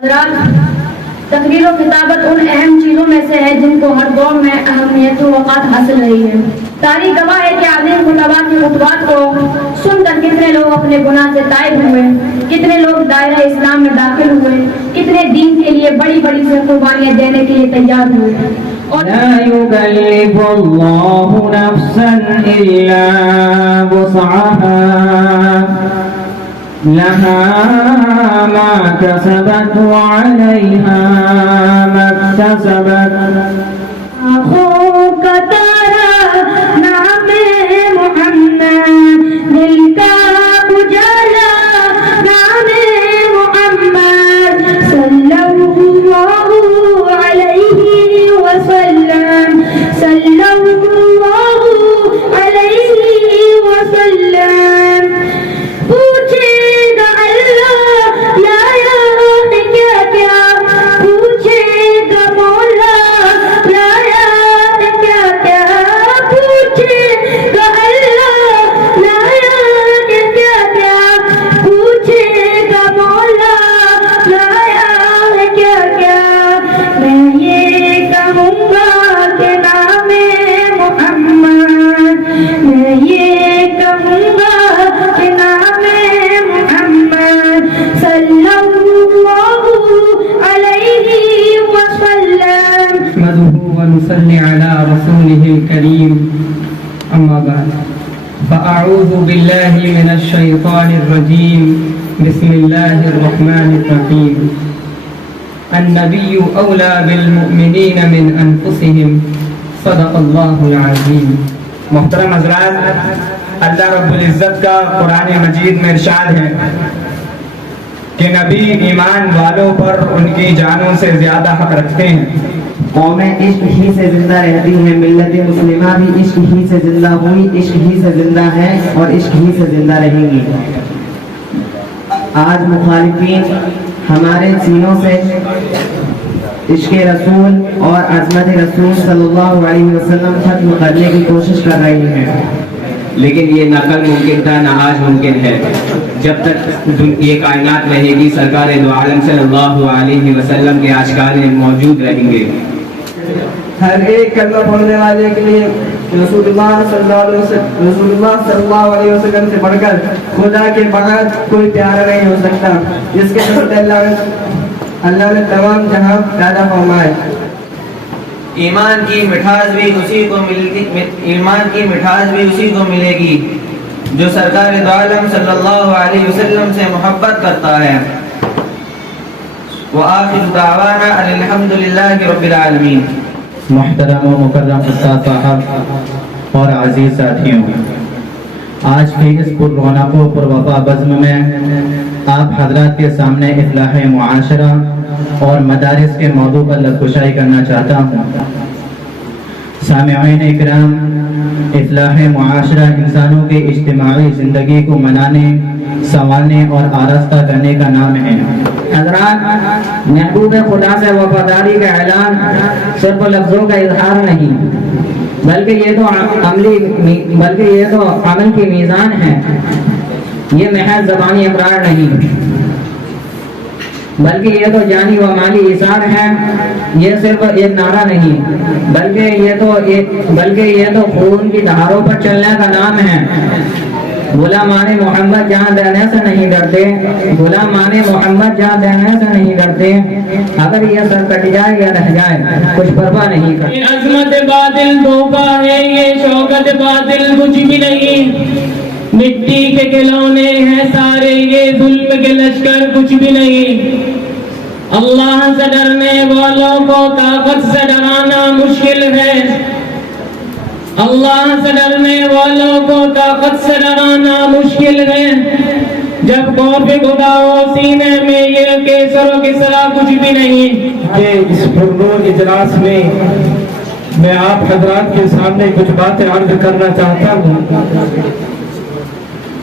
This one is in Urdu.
تقریر و خطابت ان اہم چیزوں میں سے ہے جن کو ہر دور میں اہمیت و وقت حاصل رہی ہے۔ تاریخ گواہ ہے کہ عظیم خطباء کی خطبات کو سن کر کتنے لوگ اپنے گناہ سے تائب ہوئے، کتنے لوگ دائرہ اسلام میں داخل ہوئے، کتنے دین کے لیے بڑی بڑی سے قربانیاں دینے کے لیے تیار ہوئے۔ لا يكلف الله نفسا إلا وسعها لها ما كسبت وعليها ما اكتسبت۔ آنکھوں کا تارا نام محمد، دل کا اجالا نام محمد، صلی اللہ علیہ وسلم، صلی اللہ علیہ وسلم۔ پوچھے گا اللہ لایا ہے کیا کیا، پوچھے گا مولا لایا ہے کیا کیا، پوچھے گا اللہ لایا ہے کیا کیا، پوچھے گا مولا لایا ہے کیا کیا۔ میں یہ کہوں گا کہ نام محمد، میں یہ کہوں گا کہ نام محمد، صلی اللہ علیہ وسلم۔ نحمده ونصلي على رسوله الكريم أما بعد فأعوذ بالله من الشيطان الرجيم بسم الله الرحمن الرحيم النبي أولى بالمؤمنين من أنفسهم صدق الله العظيم۔ محترم حضرات، اللہ رب العزت کا قرآن مجید میں ارشاد ہے کہ نبی ایمان والوں پر ان کی جانوں سے زیادہ حق رکھتے ہیں۔ قومیں عشق ہی سے زندہ رہتی ہیں، ملت مسلمہ بھی عشق ہی سے زندہ ہوئی، عشق ہی سے زندہ ہے اور عشق ہی سے زندہ رہیں گی۔ آج مخالفین ہمارے سینوں سے عشق رسول اور عظمت رسول صلی اللہ علیہ وسلم ختم کرنے کی کوشش کر رہی ہیں، لیکن یہ نہ کل ممکن تھا نہ آج ممکن ہے۔ جب تک یہ کائنات رہے گی سرکار دو عالم صلی اللہ علیہ وسلم کے اشکال موجود رہیں گے۔ ہر ایک کلمہ پڑھنے والے کے لیے رسول اللہ صلی اللہ علیہ وسلم سے بڑھ کر خدا کے بعد کوئی پیارا نہیں ہو سکتا، جس کے ساتھ اللہ نے تمام جہاں پیدا فرمائے۔ ایمان کی مٹھاس بھی اسی کو ملے گی جو سرکار دو عالم صلی اللہ علیہ وسلم سے محبت کرتا ہے۔ وآخر دعوانا الحمدللہ رب العالمین۔ محترم و مکرم استاد صاحب اور عزیز ساتھیوں، آج کی اس پر رونق و پر وفا بزم میں آپ حضرات کے سامنے اصلاح معاشرہ اور مدارس کے موضوع پر لفظ کرنا چاہتا ہوں۔ سامعین اکرام، اصلاح معاشرہ انسانوں کے اجتماعی زندگی کو منانے، سنوارنے اور آراستہ کرنے کا نام ہے۔ حضرات، محبوب خدا سے وفاداری کا اعلان صرف لفظوں کا اظہار نہیں، بلکہ یہ تو عمل کی میزان ہے۔ یہ محض زبانی اقرار نہیں، بلکہ یہ تو جانی و مالی اثار ہے۔ یہ صرف ایک نعرہ نہیں، بلکہ یہ تو خون کی دھاروں پر چلنے کا نام ہے۔ غلامان محمد جہاں دینے سے نہیں ڈرتے، غلامان محمد جہاں دینے سے نہیں ڈرتے، اگر یہ سر کٹ جائے یا رہ جائے کچھ پرواہ نہیں کرتے۔ عظمت باطل دھوکا ہے، یہ شوکت باطل کچھ بھی نہیں، مٹی کے کھلونے ہیں سارے، یہ ظلم کے لشکر کچھ بھی نہیں۔ اللہ سے ڈرنے والوں کو طاقت سے ڈرانا مشکل ہے، اللہ سے ڈرنے والوں کو طاقت سے ڈرانا مشکل ہے۔ جب خوف خدا ہو سینے میں، یہ کیسر و کسرا کچھ بھی نہیں۔ کہ اس پرنور اجلاس میں آپ حضرات کے سامنے کچھ باتیں عرض کرنا چاہتا ہوں۔